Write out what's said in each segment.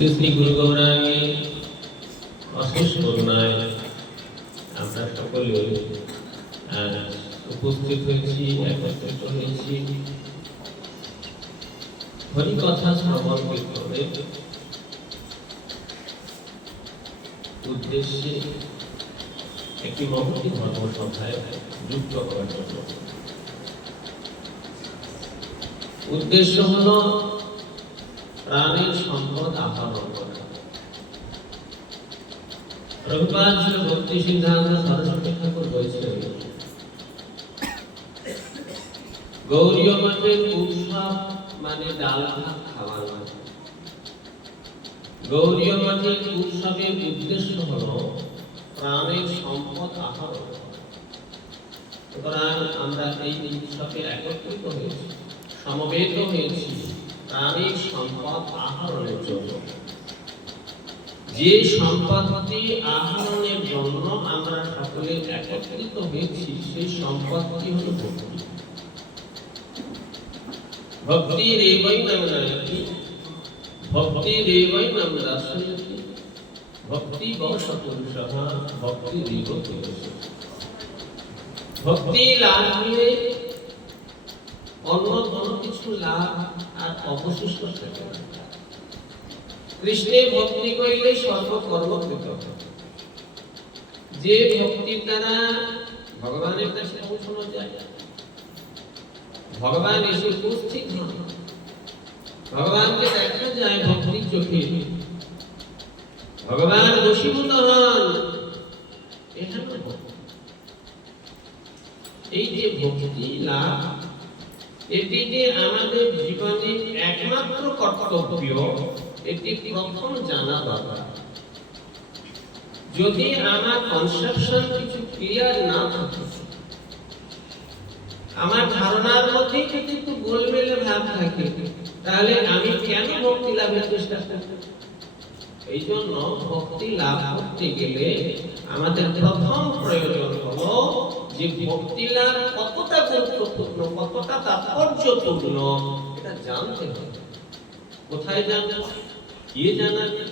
শ্রী গুরু গৌরাঙ্গে অশেষ করুণায় আমরা সকলে উপস্থিত হয়েছি, একত্রিত হয়েছি হরি কথা শ্রবণ কীর্তনের উদ্দেশ্যে একটি মহতী ধর্মসভায় যুক্ত হওয়ার জন্য। উদ্দেশ্য হল প্রাণের সম্পদ আহরণ করা। প্রভুপাদ শ্রী ভক্তি সিদ্ধান্ত সরস্বতী ঠাকুর বলেছিলেন, গৌরীয় মঠের উৎসব মানে ডাল ভাত খাওয়া নয়। গৌরীয় মঠের উৎসবের উদ্দেশ্য হল প্রাণের সম্পদ আহরণ। সুতরাং আমরা এই উৎসবে একত্রিত হয়েছি, সমবেত হয়েছি প্রাণের সম্পদ আহরণের জন্য। যে সম্পদটি আহরণের জন্য আমরা সকলে একত্রিত হয়েছি, সেই সম্পদটি হল ভক্তি। ভক্তি রেবৈনম নয়তি, ভক্তি রেবৈনম দর্শয়তি, ভক্তি বশ পুরুষঃ, ভক্তি রেব পুরুষঃ। ভক্তি লাভ হলে অন্য কোনো কিছু লাভ আর অবশিষ্ট থাকে না। কৃষ্ণের ভক্তি করিলে সর্বকর্মকৃত। যে ভক্তির দ্বারা ভগবানের কাছে পৌঁছানো যায়, ভগবান এসে উপস্থিত হন, ভগবানকে দেখা যায় ভক্তির চোখে, ভগবান বশীভূত হন, এটা ভক্তি। এই যে ভক্তি লাভ, এটি যে আমাদের জীবনের একমাত্র কর্তব্য, এটি প্রথম জানা দরকার। যদি আমার কনসেপশন কিছু ক্লিয়ার না থাকে, আমার ধারণার মধ্যে যদি একটু গোলমেলে ভাব থাকে, তাহলে আমি কেন ভক্তি লাভের চেষ্টা করব? এই জন্য ভক্তি লাভ করতে গেলে আমাদের প্রথম প্রয়োজন হলো যে ভক্তি লাভ কতটা গুরুত্বপূর্ণ, কতটা তাৎপর্যপূর্ণ, এটা জানতে হবে। কোথায় জানতে হবে? কে জানাবে?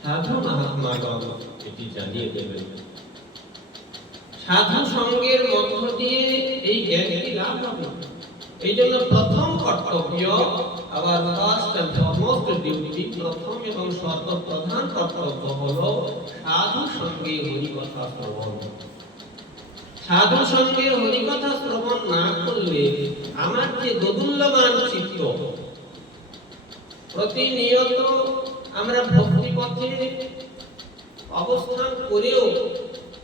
সাধু মহাত্মাগণ এটি জানিয়ে দেবেন। সাধু সঙ্গের মধ্য দিয়ে এই জ্ঞানটি লাভ হবে। এই জন্য প্রথম কর্তব্য, আবার ফার্স্ট এন্ড ফরমোস্ট ডিউটি, প্রথম এবং সর্বপ্রধান কর্তব্য হলো সাধু সঙ্গে হরিকথা শ্রবণ। সাধু সঙ্গে হরিকথা শ্রবণ না করলে আমার যে দোদুল্যমান চিত্ত, প্রতিনিয়ত আমরা ভক্তি পথে অবস্থান করেও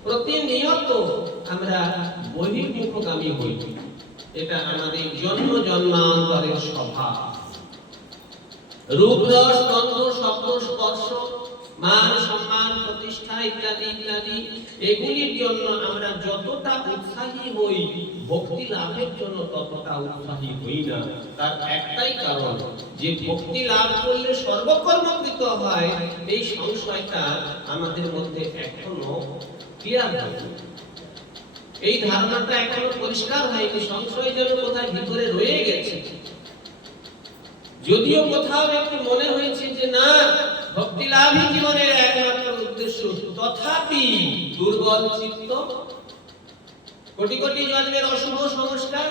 প্রতিনিয়ত আমরা বহির্মুখগামী হই, এটা আমাদের জন্ম জন্মান্তরের স্বভাব। রূপ রস গন্ধ শব্দ স্পর্শ মান সম্মান প্রতিষ্ঠা ইত্যাদি ইত্যাদি, এগুলির জন্য আমরা যতটা উৎসাহী হই, ভক্তি লাভের জন্য ততটা উৎসাহী হই না। তার একটাই কারণ, যে ভক্তি লাভ করলে সর্বকর্মকৃত হয়, এই সংশয়টা আমাদের মধ্যে এখনো ক্লিয়ার হয়নি। এই ধারণাটা এখনো পরিষ্কার হয়নি, সংশয় যেন কোথায় ভিতরে রয়ে গেছে। যদিও কোথাও একটু মনে হয়েছে যে না, ভক্তি লাভই জীবনের একমাত্র উদ্দেশ্য, তথাপি দুর্বল চিত্ত, কোটি কোটি জন্মের অশুভ সংস্কার,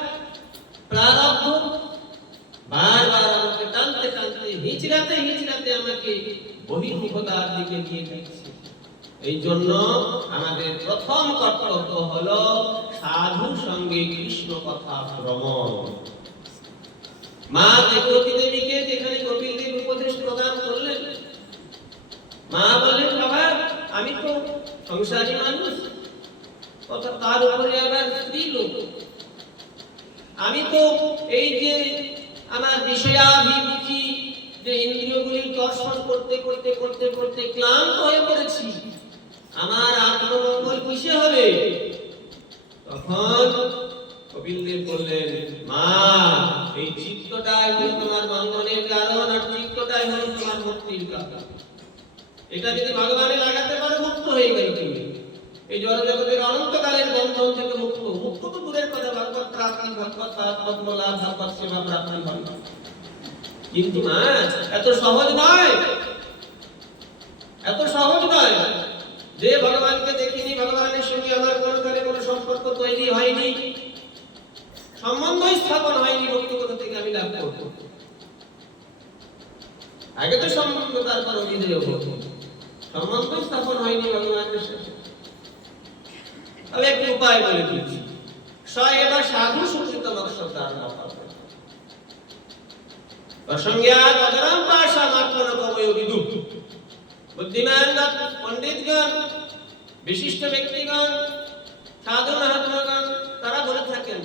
প্রারব্ধ বারবার আমাকে টানতে টানতে হিচড়াতে হিচড়াতে আমাকে বহির্মুখতার দিকে নিয়ে যাচ্ছে। এই জন্য আমাদের প্রথম কর্তব্য হলো সাধু সঙ্গে কৃষ্ণ কথা শ্রবণ। মা দেবকী দেবীকে যেখানে কপিল দেব উপদেশ প্রদান করলেন, মা বলেন, বাবা আমি তো সংসারী মানুষ, তার উপরে আবার স্ত্রী লোক, আমি তো এই যে আমার বিষয়াভিমুখী যে ইন্দ্রিয়গুলির দর্শন করতে করতে করতে করতে ক্লান্ত হয়ে পড়েছি, আমার আত্মমঙ্গল কিসে হবে? তখন কপিল দেব বললেন, মা এই চিত্তটাই হলো তোমার বন্ধনের কারণ, আর চিত্তটাই হলো তোমার মুক্তির কারণ। এটা যদি ভগবানে লাগাতে পারো, মুক্ত হয়ে গেল তুমি। এই জড় জগতের অনন্তকালের বন্ধন থেকে মুক্ত। মুক্ত তো দূরের কথা, ভগবত প্রাপ্তি, ভগবত পদ্ম লাভ, ভগবত সেবা প্রাপ্তি হয়। কিন্তু মা এত সহজ নয়। এত সহজ নয় যে ভগবানকে দেখিনি, ভগবানের সঙ্গে আমার কোনো সম্পর্ক তৈরি হয়নি, সম্বন্ধ স্থাপন হয়নি, ভক্তি কোথা থেকে আমি লাভ করব? আগে তো সম্বন্ধ, তারপর অভিধেয় ভক্তি। সম্বন্ধ স্থাপন হয়নি ভগবানের সাথে। তবে একটি উপায় বলে দিচ্ছি, এবার সাধু সুচিত মৎস্যদার প্রসঙ্গাত অজরাম পাশা মাত্র কবয় বিদু। বুদ্ধিমান পণ্ডিতগণ, বিশিষ্ট ব্যক্তিগণ, সাধু মহাত্মাগণ তারা বলে থাকেন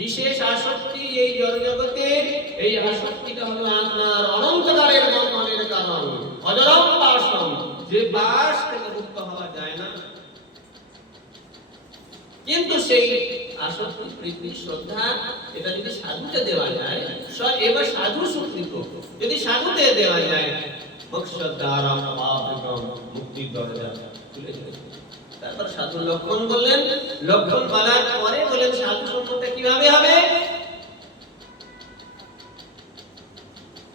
বিশেষ আসক্তি এই জড়জগতের, এই আসক্তিটা হলো আত্মার অনন্তকালের বন্ধনের কারণ। অজরাম পাশম, যে পাশ থেকে মুক্ত হওয়া যায় না। কিন্তু সেই আসক্তি, প্রীতি, শ্রদ্ধা এটা যদি সাধুতে দেওয়া যায়, এবার সাধু স্বীকৃত যদি সাধুতে দেওয়া যায়, মোক্ষদ্বারম পাবকম, মুক্তির দরজা খুলে যায়। তারপর সাধু লক্ষণ বললেন, লক্ষণ বলার পরে বলেন সাধু সম্পর্কটা কিভাবে হবে?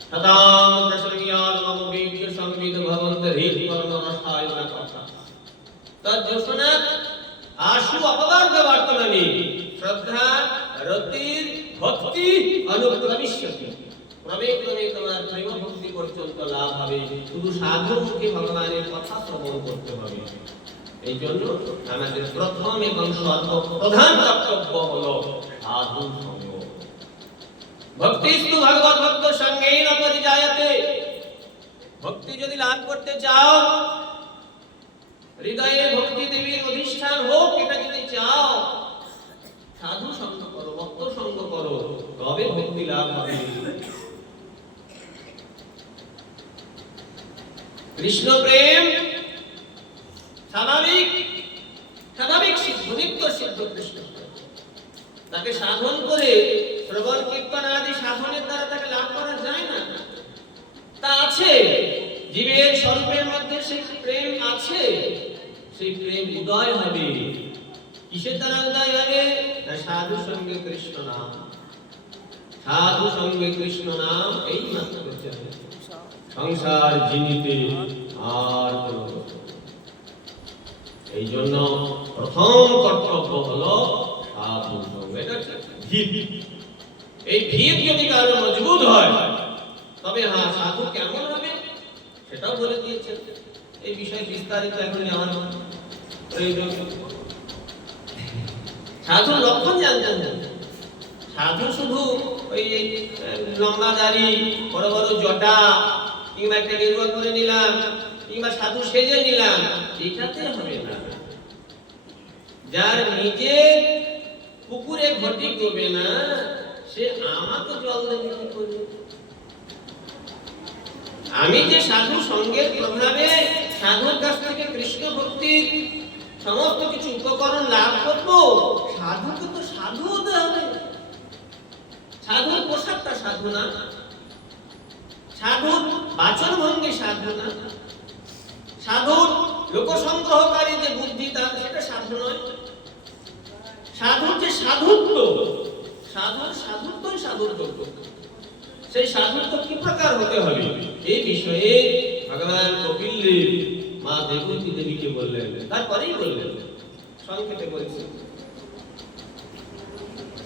সদাম প্রসঙ্গাত মম বীর্য সংবিদ ভবন্ত হৃদ কর্ম রসায়ন কথা তজ্জোষণাৎ আশু অপবার্গ বর্তমানে শ্রদ্ধা রতির ভক্তি অনুপ্রবিশ্যতি। ক্রমে ক্রমে তোমার প্রেম ভক্তি পর্যন্ত লাভ হবে। শুধু সাধু মুখে ভগবানের কথা শ্রবণ করতে হবে। এই জন্য আমাদের প্রথম এবং সর্বপ্রধান কর্তব্য হলো সাধু সঙ্গ। ভক্তিস্তু ভগবত ভক্ত সঙ্গেন পরিজায়তে। ভক্তি যদি লাভ করতে চাও, হৃদয়ে ভক্তি দেবীর অধিষ্ঠান হোক, এটা যদি চাও, সাধু সঙ্গ করো, ভক্ত সঙ্গ করো, তবে ভক্তি লাভ হবে। কৃষ্ণ প্রেম স্বাভাবিক সিদ্ধ, নিত্য সিদ্ধ কৃষ্ণ। তাকে সাধন করে শ্রবণ কীর্তন আদি সাধনের দ্বারা তাকে লাভ করা যায় না। তা আছে, জীবের স্বরূপের মধ্যে সেই প্রেম আছে, সেই প্রেম উদয় হবে। কিসের দ্বারা উদয় হবে? সাধু সঙ্গে কৃষ্ণ নাম। সাধু সঙ্গে কৃষ্ণ নাম এই মাত্র সংসার জিনিতে আর এই জন্য প্রথম কর্তব্য হলো সাধু সঙ্গ। এটা ভিত। এই ভিত যদি কারো মজবুত হয়, তবে হ্যাঁ, সাধু কেমন হবে সেটাও বলে দিয়েছেন। এই বিষয়ে বিস্তারিত এখন আমার প্রয়োজন। সাধু লক্ষণ জানতেন না। সাধু শুধু ওই লম্বা দাড়ি, বড় বড় জটা, কিংবা একটা গেরুয়া করে নিলাম, কিংবা সাধু সেজে নিলাম, এটাতে হবে না। যার নিজে পুকুরে ঘটি করবে না, সে আমাকে জল দেবে কি করবে? আমি যে সাধু সঙ্গের প্রভাবে সাধুর কাছ থেকে কৃষ্ণ ভক্তির সমস্ত কিছু উপকরণ লাভ করবো, সাধুকে তো সাধু হতে হবে। সাধুর পোশাকটা সাধু না, সাধুর বাচন ভঙ্গি সাধু না, সাধুর লোকসংগ্রহকারী যে বুদ্ধি তার সেটা সাধু নয়। সাধুর যে সাধুত্ব, সাধুত্বই সাধুর কর্তব্য। সেই সাধুত্ব কি প্রকার হতে হবে, এই বিষয়ে ভগবান কপিল দেব মা দেবতী দেবীকে বললেন। তারপরেই বললেন, সংক্ষেপে বলছেন,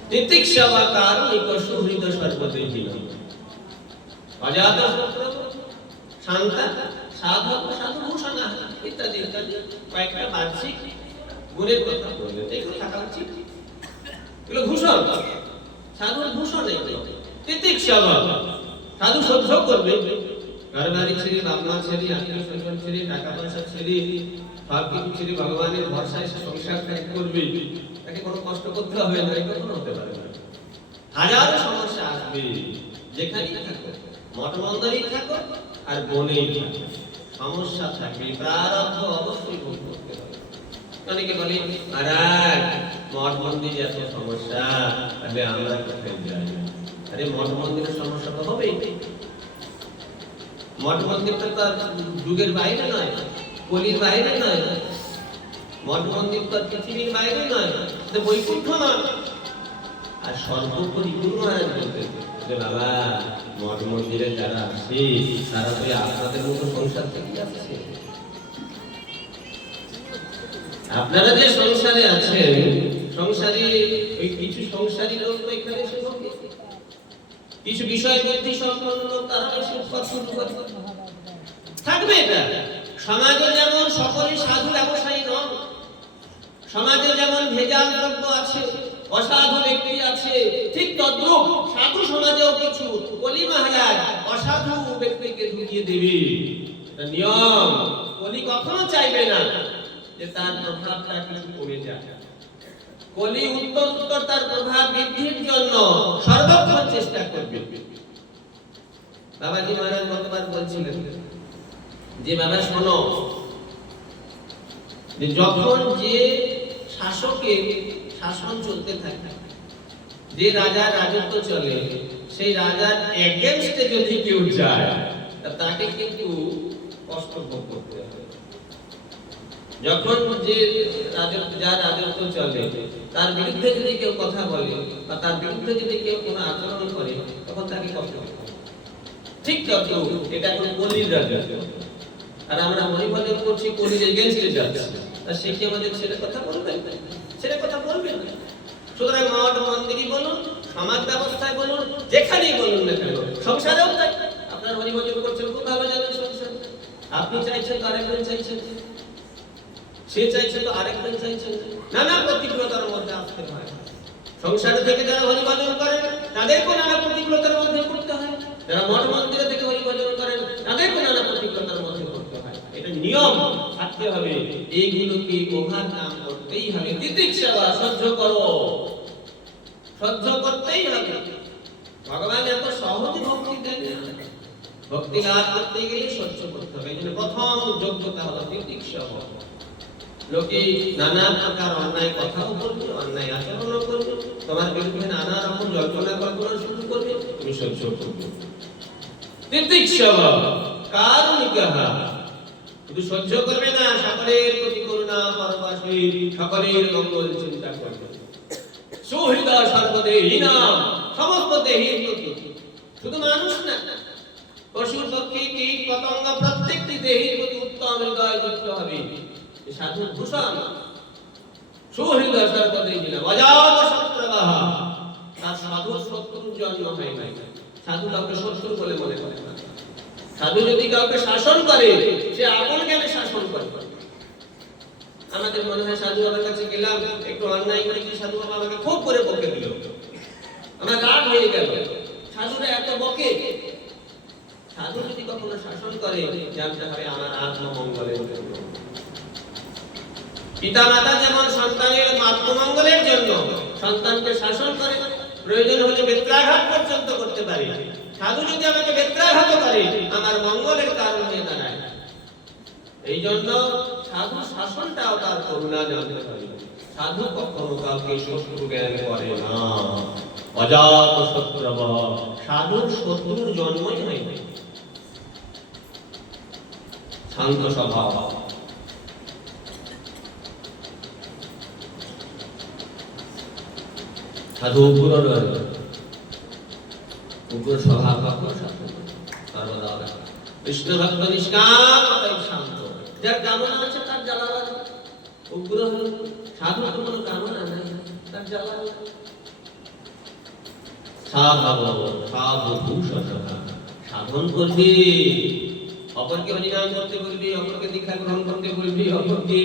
তিতিক্ষা কারণিক সুহৃদ সর্বদেহিন অজাত শত্রু শান্তা সাধক সাধুভূষণ ইত্যাদি ইত্যাদি কয়েকটা বাহ্যিক গুণের কথা বললেন। এগুলো থাকা উচিত, এগুলো ভূষণ, সাধুর ভূষণ। এগুলো তিতিক্ষা, সাধু সহ্য করবে। ঘর বাড়ি ছেড়ে, বাপমা ছেড়ে, আত্মীয় স্বজন ছেড়ে, টাকা পয়সা ছেড়ে, সব কিছু ছেড়ে ভগবানের ভরসায় সংসার ত্যাগ করবে। তাকে কোনো কষ্ট করতে হবে না, এটা কোনো হতে পারে না। হাজারো সমস্যা আসবে, যেখানেই থাকো, মঠ মন্দিরেই থাকো আর বনেই থাকো, সমস্যা থাকবে, প্রারব্ধ অবশ্যই ভোগ করতে হবে। অনেকে বলে, মহারাজ মঠ মন্দিরে এত সমস্যা, তাহলে আমরা কোথায় যাই? আরে মঠ মন্দিরের সমস্যা তো হবেই। মঠ মন্দিরটা তো যুগের বাইরে নয়, কলির বাইরে নয়, মঠ মন্দির তো পৃথিবীর বাইরে নয়, বৈকুণ্ঠ নয়। আর সর্বোপরি গুরু মহারাজ বলতেন যে বাবা মঠ মন্দিরে যারা আসে তারা তো আপনাদের মতো সংসার থেকে আসছে। আপনারা যে সংসারে আছেন, সংসারী ওই কিছু সংসারী লোক তো এখানে এসে বসে, কিছু বিষয় বুদ্ধি সম্পন্ন লোক তারা এসে শুরু করে থাকবে। এটা সমাজে যেমন সকলে সাধু ব্যবসায়ী নন, সমাজে যেমন ভেজাল দ্রব্য আছে, অসাধু ব্যক্তি আছে, ঠিক তদ্রূপ সাধু সমাজেও কিছু কলি মহারাজ অসাধু ব্যক্তিকে ঢুকিয়ে দেবে। এটা নিয়ম। কলি কখনো চাইবে না যে তার প্রভাবটা কিছু কমে যায়। কলি উত্তর তার প্রভাব বৃদ্ধির জন্য সর্বক্ষণ চেষ্টা করবে। বাবাজি মহারাজ কতবার বলছিলেন যে বাবা শোনো, যে যখন যে শাসকের শাসন চলতে থাকে, যে রাজার রাজত্ব চলে, সেই রাজার এগেইনস্টে যদি কেউ যায় তাকে কিন্তু কষ্ট ভোগ করতে হবে। যখন যে যার রাজত্ব চলে তার বিরুদ্ধে যদি কেউ কথা বলে বা তার বিরুদ্ধে যদি কেউ কোনো আচরণ করে তখন তাকে কষ্ট হবে। ঠিক তত এটা এখন কলির রাজত্ব, আর আমরা হরিভজন করছি কলির এগেইনস্টে যাচ্ছি, আর সে কি আমাদের ছেড়ে কথা বলবে? ছেড়ে কথা বলবে না। সুতরাং মঠ মন্দিরই বলুন, সমাজ ব্যবস্থায় বলুন, যেখানেই বলুন না কেন, সংসারেও তাই। আপনার হরিভজন করছেন, খুব ভালো জানেন সংসার। আপনি চাইছেন তো আরেকজন চাইছেন, সে চাইছে তো আরেকজন চাইছেন, নানা প্রতিকূলতার মধ্যে আসতে হয়। সংসারে থেকে যারা হরিভজন করেন তাদেরকে নানা প্রতিকূলতার মধ্যে পড়তে হয়, যারা মঠ মন্দিরে থেকে হরিভজন করেন তাদেরকে নানা প্রতিকূলতার মধ্যে পড়তে হয়। এটা নিয়ম থাকতে হবে, এইগুলোকে ওভারকাম করতেই হবে। তিতিক্ষা সহ্য করো, সহ্য করতেই হবে। ভগবান এত সহজে ভক্তি দেন না, ভক্তি লাভ করতে গেলে সহ্য করতে হবে। এই জন্য প্রথম যোগ্যতা হলো তিতিক্ষা। লোকে নানা প্রকার অন্যায় কথাও বলবে, অন্যায় আচরণও করবে, তোমার বিরুদ্ধে নানা রকম জল্পনা কল্পনা শুরু করবে, তুমি সহ্য করবে। তিতিক্ষা কারুণিকঃ, শুধু সহ্য করবে না, সকলের প্রতি করুণা পরবাসী, সকলের মঙ্গল চিন্তা করবে। সুহৃদয় সর্বদেহিনাং, সমস্ত দেহের প্রতি, শুধু মানুষ না, পশু পক্ষী কীট পতঙ্গ প্রত্যেকটি দেহের প্রতি উত্তম হৃদয় যুক্ত হবে। সাধু ভূষণ সুহৃদয় সর্বদেহিনাং অজাত শত্রুবাহ, তার সাধু শত্রুর জন্ম হয় নাই। সাধু কাউকে শত্রু বলে মনে করে না। সাধু যদি কাউকে শাসন করে সে আপন জ্ঞানে শাসন করে। আমাদের মনে হয় সাধু বাবার কাছে গেলাম, একটু অন্যায় করে কি সাধু বাবা আমাকে খুব করে বকে দিল, আমার রাগ হয়ে গেল। সাধুরা এত বকে। সাধু যদি কখনো শাসন করে জানতে হবে আমার আত্মমঙ্গলের জন্য। পিতা মাতা যেমন সন্তানের আত্মমঙ্গলের জন্য সন্তানকে শাসন করে, প্রয়োজন হলে বেত্রাঘাত পর্যন্ত করতে পারে। সাধু যদি আমাকে বেত্রাঘাত করে আমার মঙ্গলের কারণ হয়ে দাঁড়ায়। এই জন্য সাধু শাসনটাও তার করুণা জানতে পারে। সাধু কখনো কাউকে শত্রু জ্ঞান করে না। অজাত শত্রুঃ, সাধুর শত্রুর জন্মই হয় না। শান্ত স্বভাব, সাধু উগ্র নয়, উগ্র স্বভাব সর্বদা কৃষ্ণ ভক্ত নিষ্কাম শান্ত, যার কামনা আছে তার জ্বালা লাগবে। উগ্র হল সাধু, তো কোনো কামনা নাই, তার জ্বালা লাগবে। সাধন করবি, অপরকে হরিনাম করতে বলবি, অপরকে দীক্ষা গ্রহণ করতে বলবি, অপরকে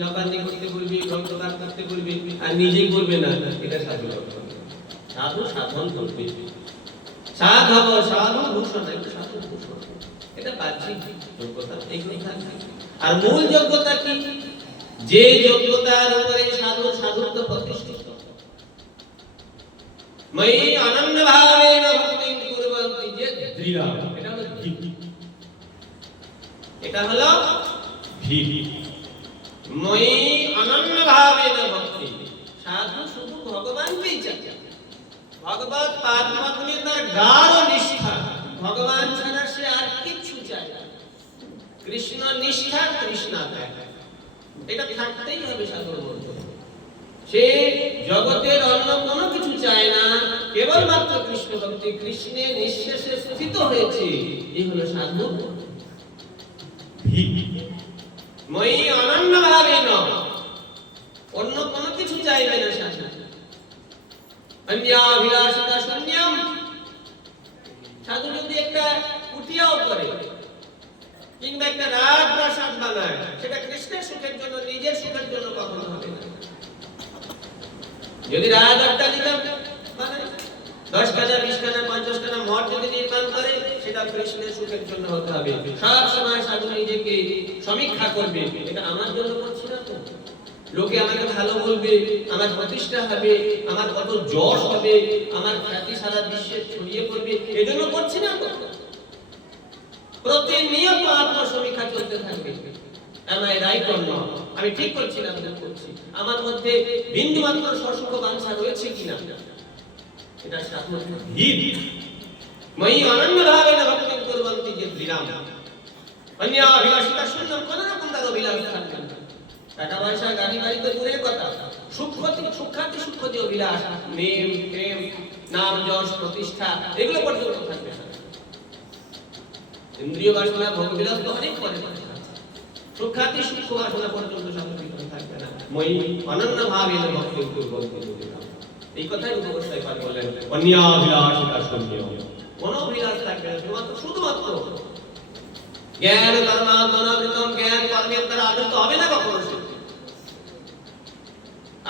জপানি করতে বলবি, গ্রন্থপাঠ করতে বলবি, আর নিজেই করবে না, এটা সাধু লক্ষণ। সাধু সাধন করবি, সাধব সাধু ভূষণ, সাধু ভূষণ, এটা বাহ্যিক যোগ্যতা, এইগুলো থাকবে। আর মূল যোগ্যতা কি? যে যোগ্যতার উপরে সাধুত্ব প্রতিষ্ঠিত। মই অনন্য ভাবেন ভক্তিং কুর্বন্তি যে দৃঢ়, এটা হলো ভিত্তি, এটা হলো ভিত্তি। মই অনন্য ভাবেন ভক্তি, সাধু শুধু ভগবানকেই চায়, ভগবত পাদ পদ্মে তার গাঢ় নিষ্ঠা, ভগবান ছাড়া সে আর কিছু চায় না। কৃষ্ণ নিষ্ঠা, কৃষ্ণ ত্যাগ, এটা থাকতেই হবে সাধুর মধ্যে। সে জগতের অন্য কোনো কিছু চায় না, কেবলমাত্র কৃষ্ণ ভক্তি, কৃষ্ণে নিঃশেষে স্থিত হয়েছে, এই হলো সাধু মই অনন্য ভাবে না, অন্য কোনো কিছু চাইবে না সাধু। অন্যাভিলাষিতা শূন্যম, সাধু যদি একটা কুটিয়াও করে কিংবা একটা রাজপ্রাসাদ বানায়, সেটা কৃষ্ণের সুখের জন্য, নিজের সুখের জন্য কখনো হবে না। যদি রাজ অট্টালিকা বানায়, 10 খানা 20 খানা 50 খানা মঠ যদি নির্মাণ করে, সেটা কৃষ্ণের সুখের জন্য হতে হবে। সব সময় সাধু নিজেকে সমীক্ষা করবে, এটা আমার জন্য করছি না তো, লোকে আমাকে ভালো বলবে, আমার প্রতিষ্ঠা হবে, আমার কত যশ হবে, আমার খ্যাতি সারা বিশ্বে ছড়িয়ে পড়বে, এজন্য করছি না তো। প্রতিনিয়ত আত্মসমীক্ষা চলতে থাকবে, am I right or not? আমি ঠিক করছি না ভুল করছি, আমার মধ্যে বিন্দুমাত্র সসুখ বাঞ্ছা রয়েছে কিনা, এটা সাধুর হিত। মই অনন্য ভাবে না ভক্তি কুর্বন্তি যে বিরাম, অন্যাভিলাষিতা শূন্যম, কোন রকম তার অভিলাষ থাকবে না। টাকা পয়সা গাড়ি বাড়ি তো দূরের কথা, সুখ্যাতি সুখ্যাতি অভিলাষ, প্রেম প্রেম নাম যশ প্রতিষ্ঠা, এগুলো পর্যন্ত থাকবে না। ইন্দ্রিয় বাসনা ভোগ বিলাস তো অনেক পরে, সুখ্যাতি সুখ বাসনা পর্যন্ত সামগ্রিক থাকবে না। মই অনন্য ভাবে না ভক্তি কুর্বন্তি যে বিরাম, এই কথাই উপবর্ষায় পাঠ বললেন। অন্যাভিলাষিতা শূন্যম, কোন অভিলাষ থাকবে না, শুধুমাত্র জ্ঞান কর্মাত্মনাবৃতম, জ্ঞান কর্মের দ্বারা আবৃত হবে না কখনো। সে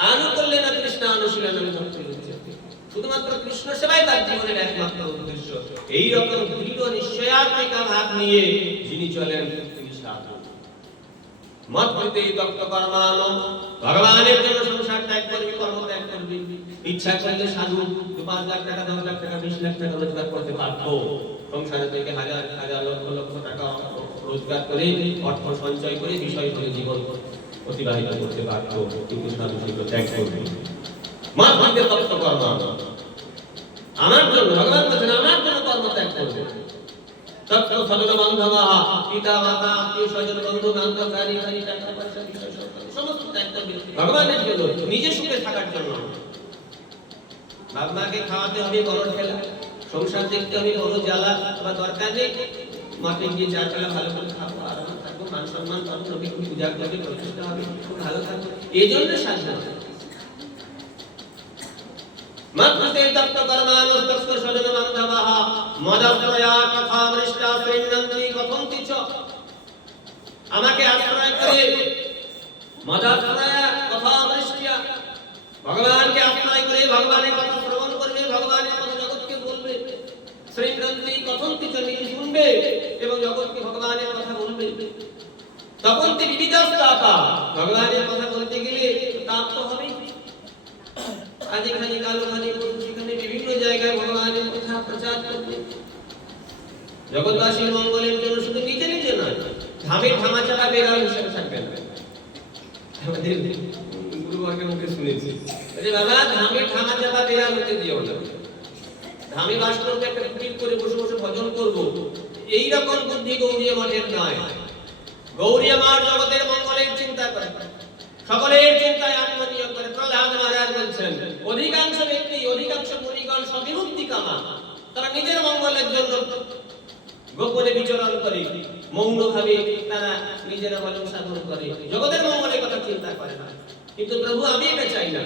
আনুকূল্যে না কৃষ্ণ অনুশীলনম ভক্তির উচ্যতে, শুধুমাত্র কৃষ্ণ সেবাই তার জীবনের একমাত্র উদ্দেশ্য। এই রকম দৃঢ় নিশ্চয়াত্মিকা ভাব নিয়ে যিনি চলেন তিনি সাধু। মৎপ্রীতি তপ্ত কর্মানো, ভগবানের জন্য সংসার ত্যাগ করবি, কর্ম ত্যাগ করবি। ইচ্ছা করলে সাধু 2-5 লাখ টাকা 10 লাখ টাকা 20 লাখ টাকা রোজগার করতে পারত, সংসারে থেকে হাজার হাজার লক্ষ লক্ষ টাকা রোজগার করে অর্থ সঞ্চয় করে বিষয় করে জীবন অতিবাহিত করতে পারত, কিন্তু সাধু সেগুলো ত্যাগ করবে। মৎপ্রীতি তপ্ত কর্মানো, আমার জন্য ভগবান বলেছেন আমার জন্য কর্ম ত্যাগ করবে। তত্ত্ব সদন বান্ধবা, পিতা মাতা আত্মীয় স্বজন বন্ধু বান্ধব গাড়ি গাড়ি টাকা পয়সা বিষয় সমস্ত ত্যাগ করবে ভগবানের জন্য, নিজের সুখে থাকার জন্য। বাপ মাকে খাওয়াতে হবে বড় ঠেলা, সংসার দেখতে হবে বড় জ্বালা, বা দরকার নেই মাকে গিয়ে 4 বেলা ভালো করে খাবো, আরাম থাকবো, মান সম্মান পাবো, নবীকে পূজা করবে, প্রতিষ্ঠা হবে, খুব ভালো থাকবো, এই জন্য সাধনা। মৎপ্রীতি তপ্ত কর্মানো তস্য স্বজন বান্ধবাঃ, মদাশ্রয়া কথামৃষ্টা শ্রীণন্তি কথন্তি চ, আমাকে আশ্রয় করে, মদাশ্রয়া কথামৃষ্টা, ভগবানকে আশ্রয় করে ভগবানের কথা শ্রবণ করবে, ভগবানের কথা জগৎকে বলবে। শ্রীণন্তি কথন্তি চ, নিজে শুনবে এবং জগৎকে ভগবানের কথা বলবে। তখন তিনি বিবিধাস্তাপা, ভগবানের কথা বলতে গেলে তাপ তো হবেই, আজ এখানে কাল ওখানে সেখানে বিভিন্ন জায়গায় ভগবানের কথা প্রচার করবে। জগৎবাসীর মঙ্গলের জন্য শুধু নিজে নিজে নয়, ধামের ধামা চালা বেড়াল হিসেবে থাকবেন। আমাদের গুরুবর্গের মুখে শুনেছি যে বাবা ধামের ধামা চালা বেড়াল হতে দিও না, ধামে বাস করতে একটা কুটির করে বসে বসে ভজন করবো, এইরকম বুদ্ধি গৌড়ীয় মঠের নয়। গৌড়ীয় মঠ জগতের মঙ্গলের চিন্তা করে, সকলের চিন্তায় আত্মনিয়োগ করে। প্রহ্লাদ মহারাজ বলছেন অধিকাংশ ব্যক্তি, অধিকাংশ মুনিগণ স্ববিমুক্তি কামা, তারা নিজের মঙ্গলের জন্য গোপনে বিচরণ করে, মৌনভাবে তারা নিজেরা ভজন সাধন করে, জগতের মঙ্গলের কথা চিন্তা করে না। কিন্তু প্রভু আমি এটা চাই না,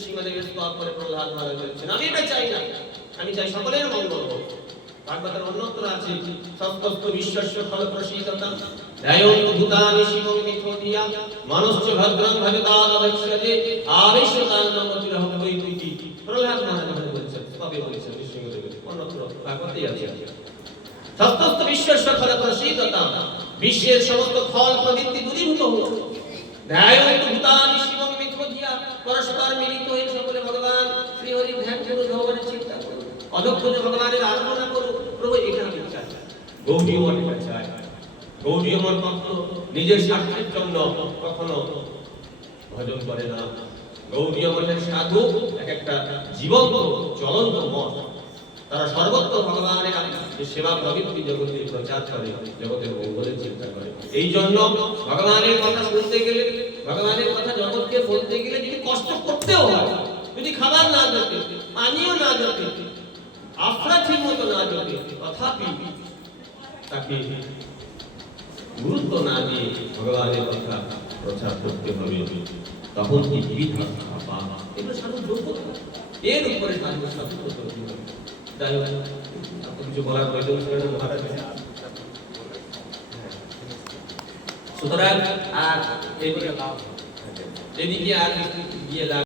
শ্রীমদেবের স্তব করে প্রহ্লাদ মহারাজ বলছেন আমি এটা চাই না, আমি চাই সকলের মঙ্গল হোক। ভাগবতের অন্যত্র আছে সস্তস্ত বিশ্বস্য ফলপ্রসীদতাম ধ্যায়ন্তু ভূতানি শিবং মিথ্যধিয়া মনশ্চ ভদ্রং ভজতাদভক্ষ্যতে আবিশ্বতান্নমতিরহং বৈকুণ্ঠী। প্রহ্লাদ মহারাজ বলেছেন, কবে বলেছেন শ্রীমদেবের অন্যত্র ভাগবতেই আছে। সস্তস্ত বিশ্বস্য ফলপ্রসীদতাম, বিশ্বের সমস্ত ফল প্রবৃত্তি দূরীভূত হোক। ধ্যায়ন্তু ভূতানি শিবং মিথ্যধিয়া, পরস্পর মিলিত হয়ে সকলে ভগবান শ্রীহরি ধ্যান করুন, ভগবানের চিন্তা করুন, অদক্ষ ভগবানের আরাধনা করুন। প্রভু এটা আমি চাই, গৌড়ীয় মঠ এটা চায়। গৌড়ীয় মঠ মাত্র নিজের স্বার্থের জন্য কখনো ভজন করে না। গৌড়ীয় মঠের সাধু এক একটা জীবন্ত চলন্ত মঠ, তারা সর্বত্র ভগবানের সেবা প্রবৃত্তি জগতে প্রচার করে, জগতের মঙ্গলের চিন্তা করে। এই জন্য ভগবানের কথা শুনতে গেলে, ভগবানের কথা জগৎকে বলতে গেলে যদি কষ্ট করতেও হয় যদি খাবার না জোটে, পানীয় না জোটে, আফরা ঠিক মতো না জোটে, তথাপি তাকে গুরুত্ব না দিয়ে ভগবানের কথা প্রচার করতে হবে। তখন কি বিধা পাপা, এগুলো সাধু যোগ্যতা, এর উপরে সাধু সাধু করতে হবে। তাই কিছু বলার প্রয়োজন ছিল না মহারাজ। সুতরাং আর এদিকে আর গিয়ে লাভ